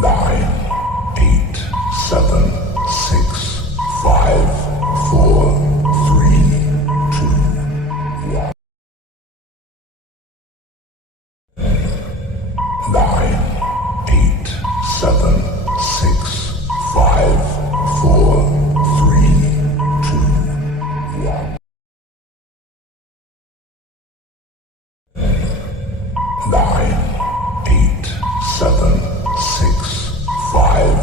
9, 8, 7, 6, 5, 4, 3, 2, 1. 9, 8, 7, 6, 5, 4, 3, 2, 1. 9, 8, 7, 6, 5,